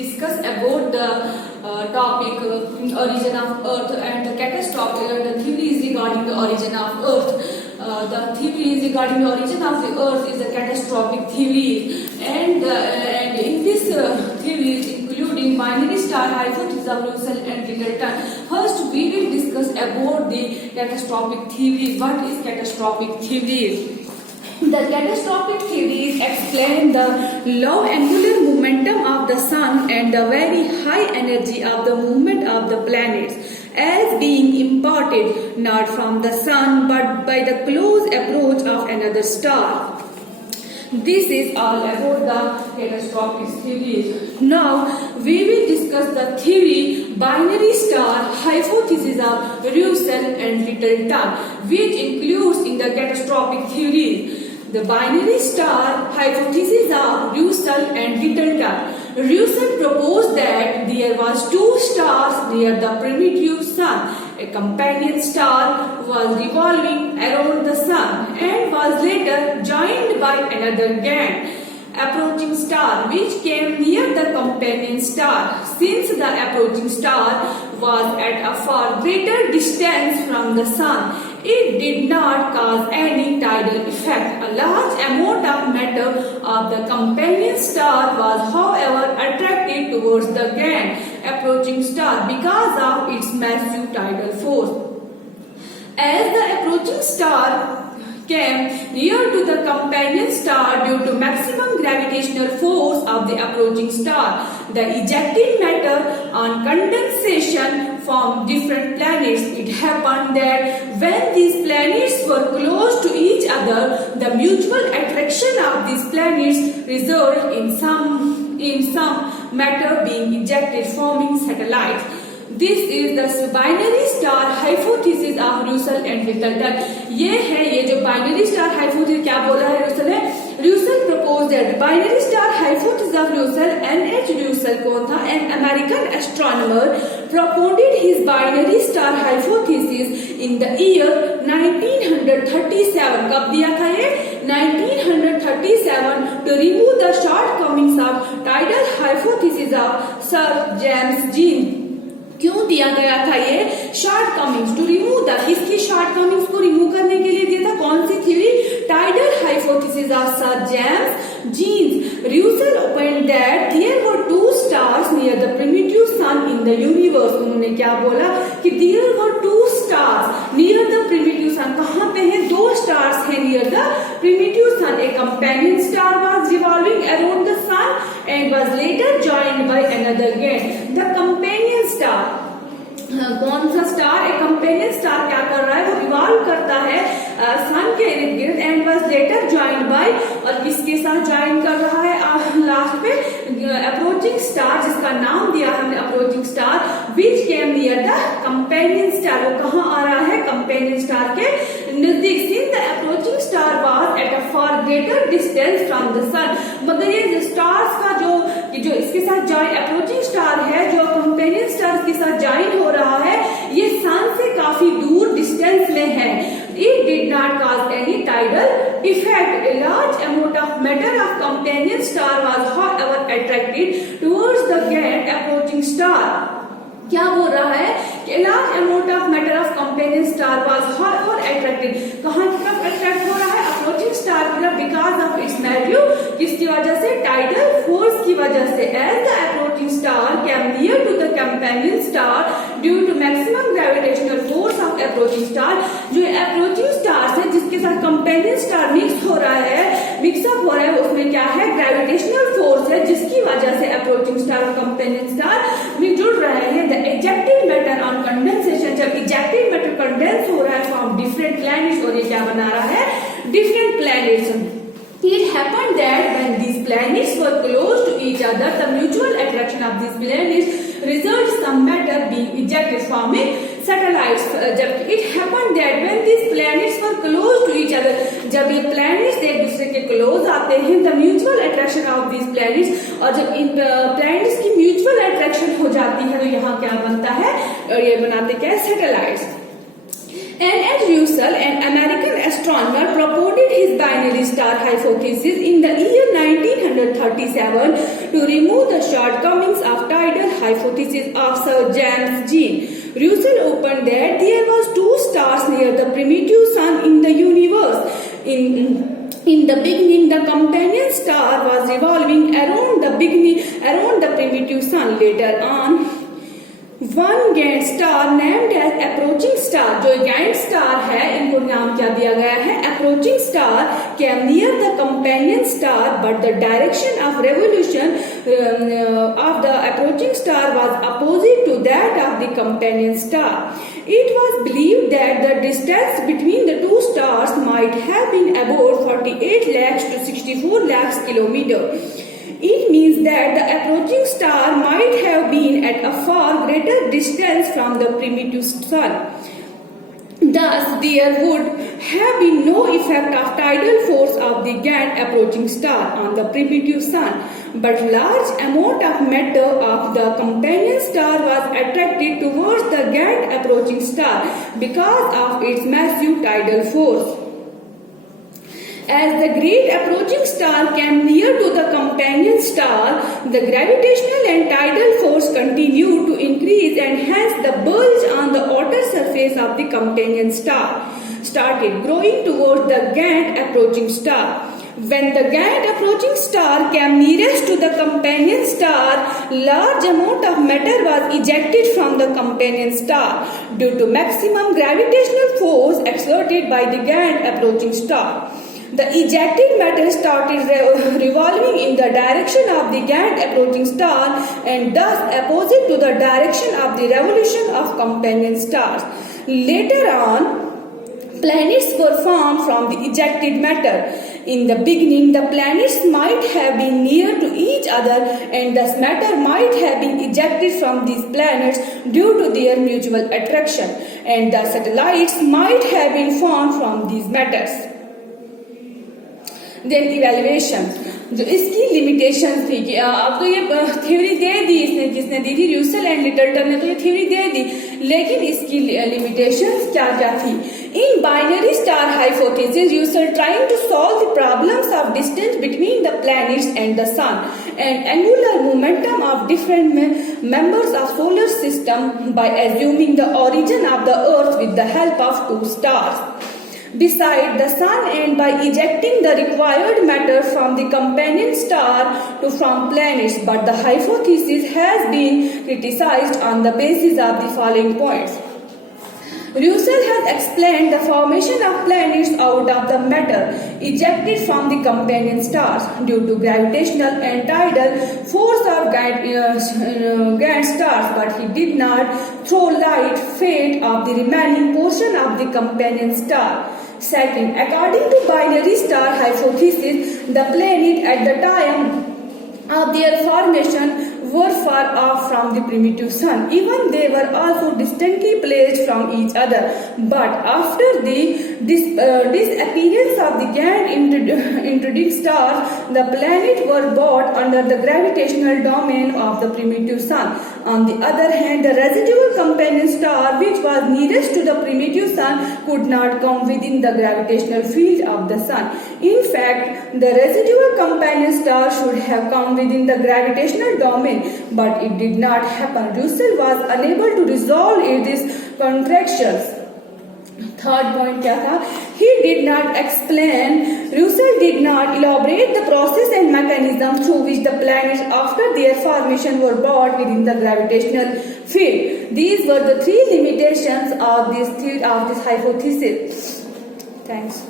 discuss about the topic origin of Earth and the catastrophe. The theories regarding the origin of Earth. The theories regarding the origin of the Earth is a catastrophic theory, and in this theories including binary star hypothesis of Russell and Littleton. First, we will discuss about the catastrophic theories. What is catastrophic theories? The catastrophic theories explain the low angular momentum of the sun and the very high energy of the movement of the planets as being imparted not from the sun but by the close approach of another star. This is all about the catastrophic theories. Now we will discuss the theory binary star hypothesis of Russell and Littleton, which includes in the catastrophic theory the binary star hypothesis of Russell and Littleton. Russell proposed that there was two stars near the primitive sun. A companion star was revolving around the sun and was later joined by another gang approaching star which came near the companion star. Since the approaching star was at a far greater distance from the sun, it did not cause any tidal effect. A large amount of matter of the companion star was, however, attracted towards the gang approaching star because of its massive tidal force. As the approaching star came near to the companion star due to maximum gravitational force of the approaching star, the ejected matter on condensation formed different planets. It happened that when these planets were close to each other, the mutual attraction of these planets resulted in some matter being ejected, forming satellites. This is the binary star hypothesis of Russell and Littleton. ये जो binary star hypothesis क्या बोला है Russell ने? Russell proposed that binary star hypothesis of Russell. N.H. Russell कौन था? An American astronomer propounded his binary star hypothesis in the year 1937. कब दिया था ये? 1937 to remove the shortcomings of tidal hypothesis of Sir James Jeans. क्यों दिया गया था ये? Shortcomings to remove the, इसकी शॉर्ट कमिंग्स को रिमूव करने के लिए दिया था कौन सी theory? Tidal hypothesis of sir James Jeans. Russell opined that there were two stars near the primitive sun in the universe. उन्होंने क्या बोला कि there were two stars near the primitive sun. कहाँ पे हैं? दो stars हैं near the primitive sun. A companion star was revolving around the sun and was later joined by another gang. The companion star, कौन सा star? एक companion star क्या कर रहा है? वो रिवॉल्व करता है सन के इर्द गिर्द and was later joined bye, और किसके साथ ज्वाइन कर रहा है लास्ट पे? अप्रोचिंग स्टार, जिसका नाम दिया हमने approaching star, which came near the companion star. वो कहाँ आ रहा है? कंपेनियन स्टार के नजदीक. Since the approaching star was at a far greater distance from the sun. मगर ये स्टार्स का जो इसके साथ ज्वाइन अप्रोचिंग स्टार है, जो कंपेनियन स्टार के साथ ज्वाइन हो रहा है, ये सन से काफी दूर डिस्टेंस में है. It did not cause any tidal effect. A large amount of matter of companion star was, however, attracted towards the gang approaching star. क्या बोल रहा है कि large amount of matter of companion star was, however, attracted. कहाँ की तरफ attract हो रहा है? approaching star की तरफ, because of its massive, किसकी वजह से? tidal force की वजह से. As the approaching star came near to the companion star due to maximum gravitational force of approaching star, जो approaching star है जिसके साथ companion star मिक्स हो रहा है, मिक्सअप हो रहा है, उसमें क्या है? gravitational force है, जिसकी वजह से approaching star और companion star में जुड़ रहे हैं. The ejected matter on condensation, जब ejected matter condense हो रहा है from different planets, और ये क्या बना रहा है? different planets. It happened that when these planets were close to each other, the mutual attraction of these planets results some matter being ejected, forming satellites. जब it happened that when these planets were close to each other, जब ये planets एक दूसरे के close आते हैं, the mutual attraction of these planets, और जब इन planets की mutual attraction हो जाती है, तो यहाँ क्या बनता है? ये बनाते क्या है? Satellites. N.H. Russell, an American astronomer, propounded his binary star hypothesis in the year 1937 to remove the shortcomings of hypothesis of Sir James Jean. Russell opened that there was two stars near the primitive sun in the universe. In the beginning, the companion star was revolving around the primitive sun. Later on, one giant star named as approaching star, जो giant star है, इनको नाम क्या दिया गया है? Approaching star came near the companion star, but the direction of revolution of the approaching star was opposite to that of the companion star. It was believed that the distance between the two stars might have been about 48 lakhs to 64 lakhs kilometers. It means that the approaching star might have been at a far greater distance from the primitive sun. Thus, there would have been no effect of tidal force of the giant approaching star on the primitive sun, but large amount of matter of the companion star was attracted towards the giant approaching star because of its massive tidal force. As the great approaching star came near to the companion star, the gravitational and tidal force continued to increase, and hence the bulge on the outer surface of the companion star started growing towards the giant approaching star. When the giant approaching star came nearest to the companion star, large amount of matter was ejected from the companion star due to maximum gravitational force exerted by the giant approaching star. The ejected matter started revolving in the direction of the giant approaching star and thus opposite to the direction of the revolution of companion stars. Later on, planets were formed from the ejected matter. In the beginning, the planets might have been near to each other, and thus matter might have been ejected from these planets due to their mutual attraction, and the satellites might have been formed from these matters. Then evaluation, जो इसकी limitation थी कि अब तो ये theory दे दी इसने, किसने दी थी? रूसेल एंड लिटलटन ने तो ये थ्योरी दे दी, लेकिन इसकी लिमिटेशंस क्या क्या थी? In binary star hypothesis, Russell trying to solve the problems of distance between the planets and the sun and angular momentum of different members of solar system by assuming the origin of the earth with the help of two stars beside the sun and by ejecting the required matter from the companion star to form planets. But the hypothesis has been criticized on the basis of the following points. Russell has explained the formation of planets out of the matter ejected from the companion stars due to gravitational and tidal force of giant stars, but he did not throw light fate of the remaining portion of the companion star. Second, according to binary star hypothesis, the planet at the time of their formation were far off from the primitive sun. Even they were also distantly placed from each other. But after the disappearance of the giant intruding stars, the planets were brought under the gravitational domain of the primitive sun. On the other hand, the residual companion star, which was nearest to the primitive sun, could not come within the gravitational field of the sun. In fact, the residual companion star should have come within the gravitational domain, but it did not happen. Russell was unable to resolve these contradictions. Third point क्या था? Russell did not elaborate the process and mechanism through which the planets after their formation were brought within the gravitational field. These were the three limitations of this hypothesis. Thanks.